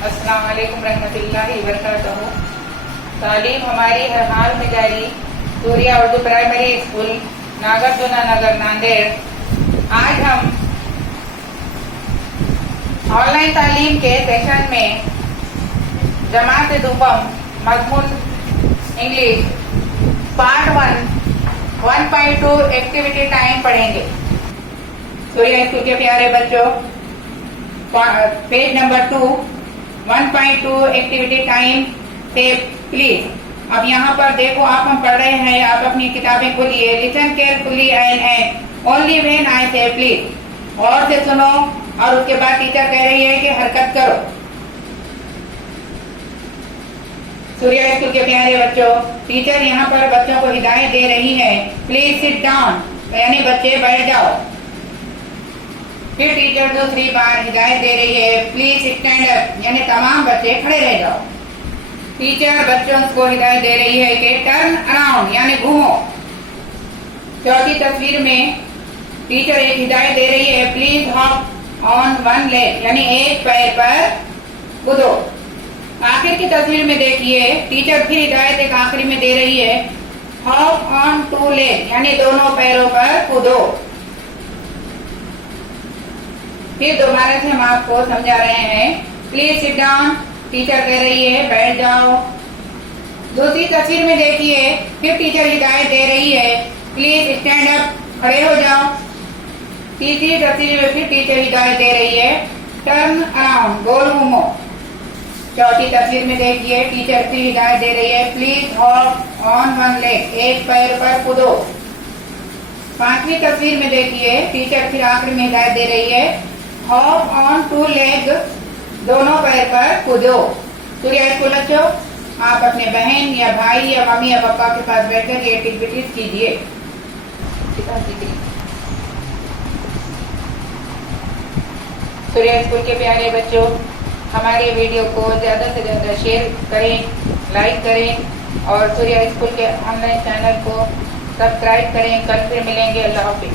अस्सलाम वालेकुम रहमतुल्लाहि व बरकातहू। तालीम हमारी हर हाल में जारी। सूर्या उर्दू प्राइमरी स्कूल, नागरदोना नगर, नांदेड़। आज हम ऑनलाइन तालीम के सेशन में जमात दुबम मजमून इंग्लिश पार्ट 1.2 एक्टिविटी टाइम पढ़ेंगे। सूर्या स्कूल के प्यारे बच्चों, page number 2, 1.2 activity time tape please. अब यहाँ पर देखो, आप हम पढ़ रहे हैं, आप अपनी किताबें खोलिए। Listen carefully and only when I से प्लीज। और से सुनो, और उसके बाद टीचर कह रही है कि हरकत करो। सूर्या स्कूल के प्यारे बच्चों, टीचर यहाँ पर बच्चों को हिदायत दे रही है, प्लीज सिट डाउन, यानी बच्चे बैठ जाओ। फिर टीचर दूसरी बार हिदायत दे रही है, प्लीज स्टैंड अप, यानी तमाम बच्चे खड़े रह जाओ। टीचर बच्चों को हिदायत दे रही है कि टर्न अराउंड, यानी घूमो। चौथी तस्वीर में टीचर एक हिदायत दे रही है, please hop on one leg, यानी एक पैर पर कूदो। आखिर की तस्वीर में देखिए, टीचर फिर हिदायत एक आखिरी में दे रही है, हॉप ऑन टू लेग, यानी दोनों पैरों पर कूदो। फिर दोबारा से हम आपको समझा रहे हैं, प्लीज सिट डाउन, टीचर कह रही है बैठ जाओ। दूसरी तस्वीर में देखिए, फिर टीचर हिदायत दे रही है, प्लीज स्टैंड अप, खड़े हो जाओ। तीसरी तस्वीर में फिर टीचर हिदायत दे रही है, टर्न अराउंड, गोल घूमो। चौथी तस्वीर में देखिए, टीचर फिर हिदायत दे रही है, please hop on one leg, एक पैर पर कूदो। पांचवी तस्वीर में देखिए, टीचर फिर आखिर में हिदायत दे रही है, हॉप ऑन टू लेग, दोनों पैर पर कूदो। सूर्या स्कूल बच्चों, आप अपने बहन या भाई या मम्मी या पापा के पास बैठकर ये एक्टिविटीज कीजिए। सूर्या स्कूल के प्यारे बच्चों, हमारे वीडियो को ज्यादा से ज्यादा शेयर करें, लाइक करें और सूर्या स्कूल के ऑनलाइन चैनल को सब्सक्राइब करें। कल फिर मिलेंगे। अल्लाह हाफिज।